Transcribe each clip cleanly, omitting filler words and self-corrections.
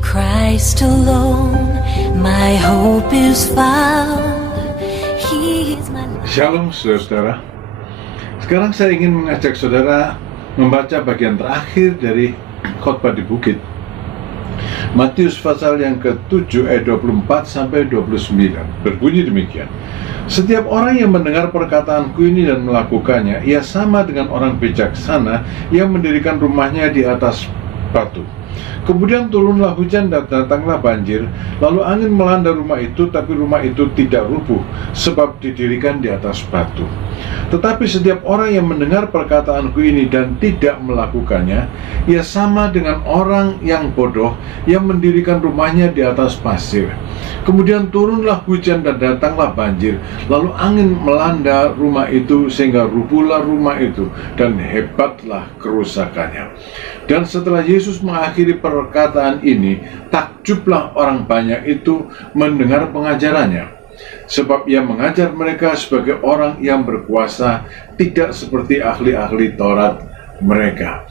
Christ alone, my hope is found. He is my life. Shalom saudara. Sekarang saya ingin mengajak saudara membaca bagian terakhir dari khotbah di bukit. Matius pasal yang ke-7 ayat 24 sampai 29 berbunyi demikian. Setiap orang yang mendengar perkataanku ini dan melakukannya, ia sama dengan orang bijaksana yang mendirikan rumahnya di atas batu. Kemudian turunlah hujan dan datanglah banjir, lalu angin melanda rumah itu, tapi rumah itu tidak rubuh, sebab didirikan di atas batu. Tetapi setiap orang yang mendengar perkataanku ini dan tidak melakukannya, ia sama dengan orang yang bodoh yang mendirikan rumahnya di atas pasir. Kemudian turunlah hujan dan datanglah banjir, lalu angin melanda rumah itu sehingga rubuhlah rumah itu, dan hebatlah kerusakannya. Dan setelah Yesus mengakhiri perkataan ini, takjublah orang banyak itu mendengar pengajarannya. Sebab ia mengajar mereka sebagai orang yang berkuasa, tidak seperti ahli-ahli Taurat mereka.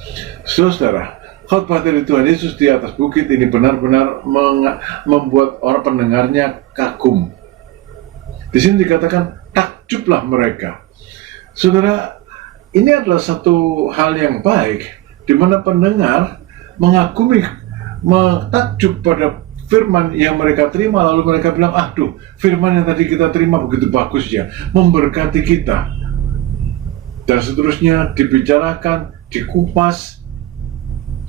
Saudara, khotbah dari Tuhan Yesus di atas bukit ini benar-benar membuat orang pendengarnya kagum. Di sini dikatakan takjublah mereka. Saudara, ini adalah satu hal yang baik, di mana pendengar mengagumi, takjub pada firman yang mereka terima, lalu mereka bilang, aduh, firman yang tadi kita terima begitu bagus ya, memberkati kita. Dan seterusnya dibicarakan, dikupas.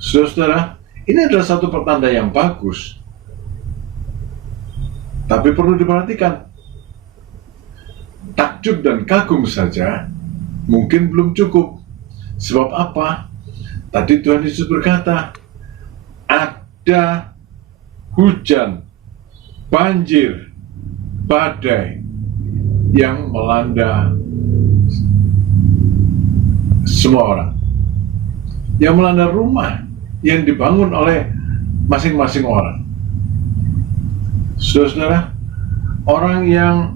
Saudara, ini adalah satu pertanda yang bagus. Tapi perlu diperhatikan, takjub dan kagum saja mungkin belum cukup. Sebab apa? Tadi Tuhan Yesus berkata, ada hujan, banjir, badai yang melanda semua orang, yang melanda rumah yang dibangun oleh masing-masing orang. Saudara, orang yang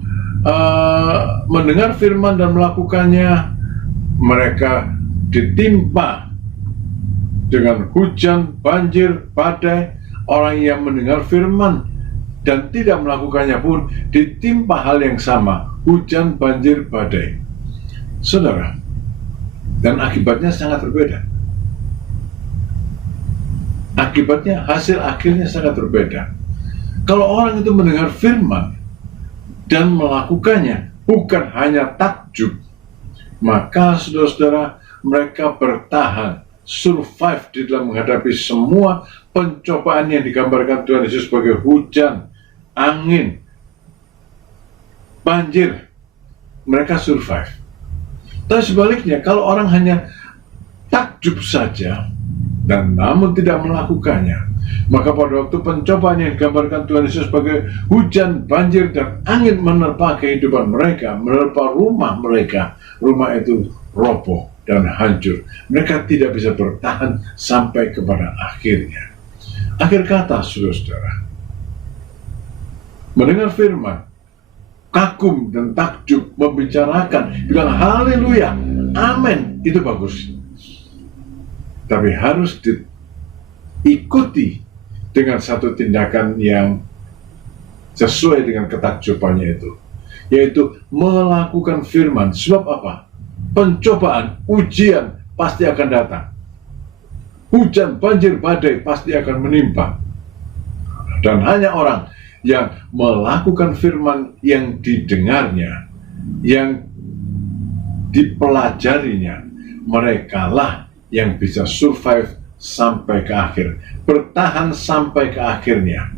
mendengar firman dan melakukannya, mereka ditimpa dengan hujan, banjir, badai. Orang yang mendengar firman dan tidak melakukannya pun ditimpa hal yang sama, hujan, banjir, badai. Saudara, dan akibatnya sangat berbeda. Akibatnya, hasil akhirnya sangat berbeda. Kalau orang itu mendengar firman dan melakukannya, bukan hanya takjub, maka saudara-saudara, mereka bertahan, survive di dalam menghadapi semua pencobaan yang digambarkan Tuhan Yesus sebagai hujan, angin, banjir. Mereka survive. Tapi sebaliknya, kalau orang hanya takjub saja dan namun tidak melakukannya, maka pada waktu pencobaan yang digambarkan Tuhan Yesus sebagai hujan, banjir, dan angin menerpa kehidupan mereka, menerpa rumah mereka, rumah itu roboh dan hancur. Mereka tidak bisa bertahan sampai kepada akhirnya. Akhir kata, saudara-saudara, mendengar firman, kagum dan takjub, membicarakan, bilang haleluya, amin, itu bagus. Tapi harus diikuti dengan satu tindakan yang sesuai dengan ketakjubannya itu, yaitu melakukan firman. Sebab apa? Pencobaan, ujian pasti akan datang. Hujan, banjir, badai pasti akan menimpa. Dan hanya orang yang melakukan firman yang didengarnya, yang dipelajarinya, merekalah yang bisa survive sampai ke akhir, bertahan sampai ke akhirnya.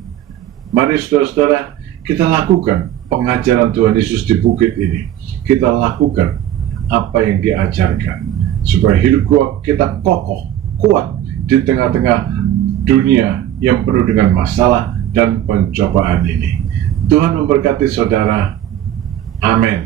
Mari saudara-saudara, kita lakukan pengajaran Tuhan Yesus di bukit ini. Kita lakukan apa yang diajarkan, supaya hidup kita kokoh, kuat di tengah-tengah dunia yang penuh dengan masalah dan pencobaan ini. Tuhan memberkati saudara. Amin.